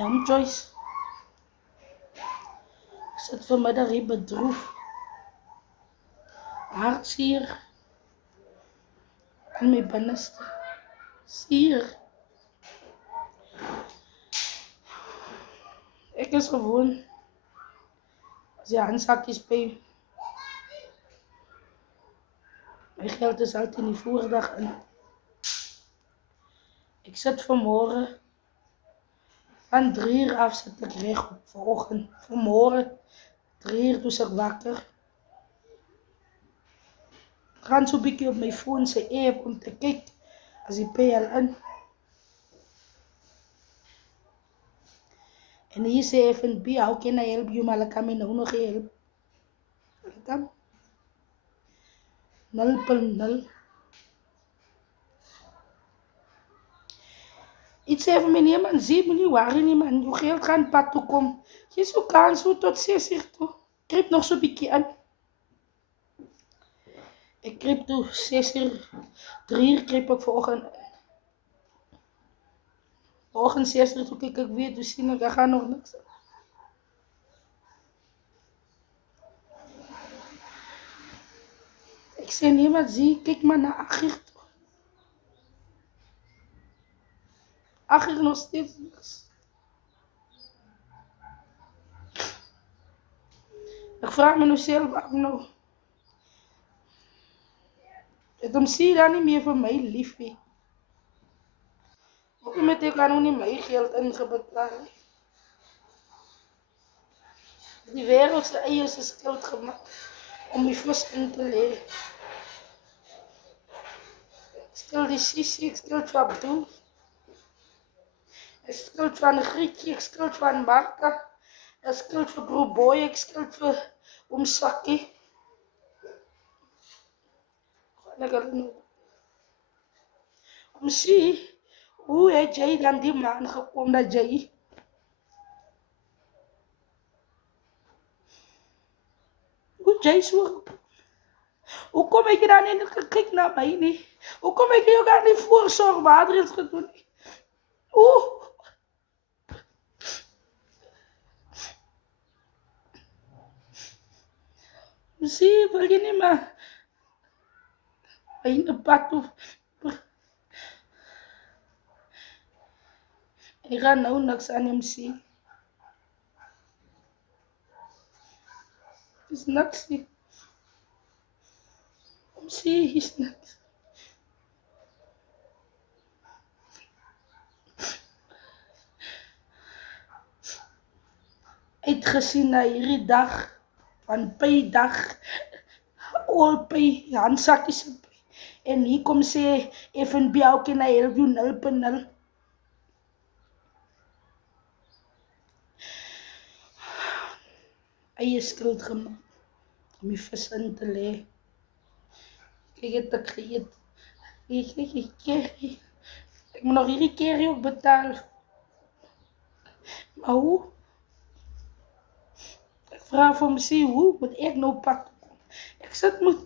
Joyce, ik zit vanmiddag hier bedroefd, hartzeer in mijn binnenste. Zeer. Ik is gewoon, als je handzakjes bij, mijn geld is altijd in die voerdag in. Ik zit vanmorgen, van 3 uur af zit ik recht op vanochtend. Vanmorgen, 3 uur toen ik wakker. Ik ga zo'n beetje op mijn phone zijn app om te kijken als ik PLN. En hier zei even, how can I help you? Maar ik kan me nou nog helpen. Ik kan 0.0. Iets even meneer, man, 7 miljoen waren niet, man. Je geld gaan pad toe komen. Je zo kan zo tot 6 uur toe. Ik kreeg nog zo'n beetje aan. Ik kreeg toe 6 uur, 3 uur kreeg ik vanochtend. Vanochtend 6 uur, toen kijk ik weer, dus zie ik, er gaat nog niks. Ik zei, nee, maar zie, kijk maar naar 8 uur toe. 8 uur nog steeds niks. Ik vraag me nu zelf af, nou. Dan zie je daar niet meer van mij, liefje. Ook met ik kan ook niet mijn geld ingebetalen. Die wereldse eiers is geld gemaakt om je vis in te leggen. Ik stel die Sissi, ik stel van Abdul. Ik stel van Grietje, ik stel van Marta. Ik stel van broer Boy, ik stel van Saki. Om zie, hoe heb jij dan die man gekomen dat jij? Hoe jij zo? Hoe kom ik dan in de kijk naar mij niet? Hoe kom ik hier ook aan die voorzorgmaatregelen gedaan? Hoe? Zie, wil je niet meer in de pad toe? Ik ga nou niks aan hem zien. Is niks. Zie, is niks. Uitgezien naar hierdie dag, van paydag, al pay, handzakjes. En hier kom ze even bij jou kan help you 0.0. Hij is schuld gemaakt om je vis in te leggen. Kijk het ik geëet. Ik moet nog hierdie keer ook betalen. Maar hoe? Ik vraag voor me, zie hoe moet ik nou pakken? Ik zit moet,